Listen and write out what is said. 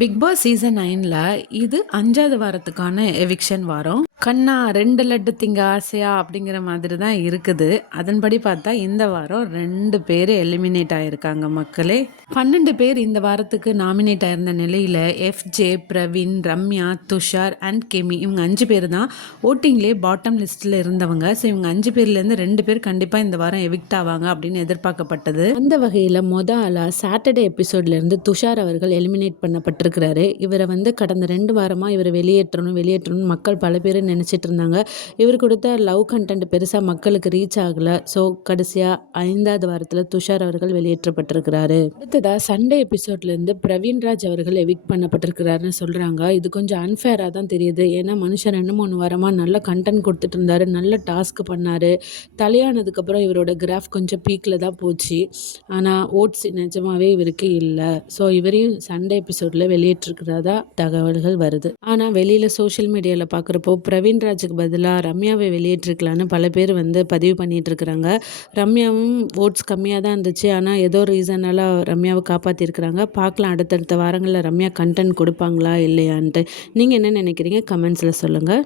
Big Boss season 9ல இது 5வது வாரத்துக்கான எவிக்ஷன் வாரம். கண்ணா 2 லட்டு திங்க ஆசையா அப்படிங்கிற மாதிரி தான் இருக்குது. அதன்படி பார்த்தா இந்த வாரம் 2 பேர் எலிமினேட் ஆயிருக்காங்க மக்களே. 12 பேர் இந்த வாரத்துக்கு நாமினேட் ஆயிருந்த நிலையில் எஃப்ஜே, பிரவீன், ரம்யா, துஷார் அண்ட் கெமி இவங்க 5 பேர் தான் ஓட்டிங்லேயே பாட்டம் லிஸ்ட்டில் இருந்தவங்க. ஸோ இவங்க 5 பேர்லேருந்து 2 பேர் கண்டிப்பாக இந்த வாரம் எவிக்ட் ஆவாங்க அப்படின்னு எதிர்பார்க்கப்பட்டது. அந்த வகையில் ஆளாக சாட்டர்டே எபிசோட்லேருந்து துஷார் அவர்கள் எலிமினேட் பண்ணப்பட்டிருக்கிறாரு. இவரை கடந்த 2 வாரமாக இவர் வெளியேற்றணும் மக்கள் பல பேர் நினச்சிட்டு இருந்தாங்க. இவர் கொடுத்த லவ் கண்டென்ட் பெருசாக மக்களுக்கு ரீச் ஆகலை. ஸோ கடைசியாக 5வது வாரத்தில் துஷார் அவர்கள் வெளியேற்றப்பட்டிருக்கிறாரு. அடுத்ததாக சண்டே எபிசோட்லேருந்து பிரவீன்ராஜ் அவர்கள் எவிக்ட் பண்ணப்பட்டிருக்கிறாருன்னு சொல்கிறாங்க. இது கொஞ்சம் அன்ஃபேராக தான் தெரியுது. ஏன்னா மனுஷன் 2-3 வாரமாக நல்ல கண்டென்ட் கொடுத்துட்டு இருந்தார், நல்ல டாஸ்க் பண்ணார். தலையானதுக்கப்புறம் இவரோட கிராஃப் கொஞ்சம் பீக்கில் தான் போச்சு. ஆனால் ஓட்ஸ் நிஜமாவே இவருக்கு இல்லை. ஸோ இவரையும் சண்டே எபிசோடில் வெளியேற்றிருக்கிறதா தகவல்கள் வருது. ஆனால் வெளியில் சோஷியல் மீடியாவில் பார்க்குறப்போ பிரவீன்ராஜுக்கு பதிலாக ரம்யாவை வெளியேற்றிருக்கலான்னு பல பேர் பதிவு பண்ணிட்டு இருக்கிறாங்க. ரம்யாவும் ஓட்ஸ் கம்மியாக தான் இருந்துச்சு. ஆனால் ஏதோ ரீசனால் ரம்யாவை காப்பாற்றிருக்கிறாங்க. பார்க்கலாம் அடுத்தடுத்த வாரங்களில் ரம்யா கண்டென்ட் கொடுப்பாங்களா இல்லையான்ட்டு. நீங்கள் என்ன நினைக்கிறீங்க? கமெண்ட்ஸில் சொல்லுங்கள்.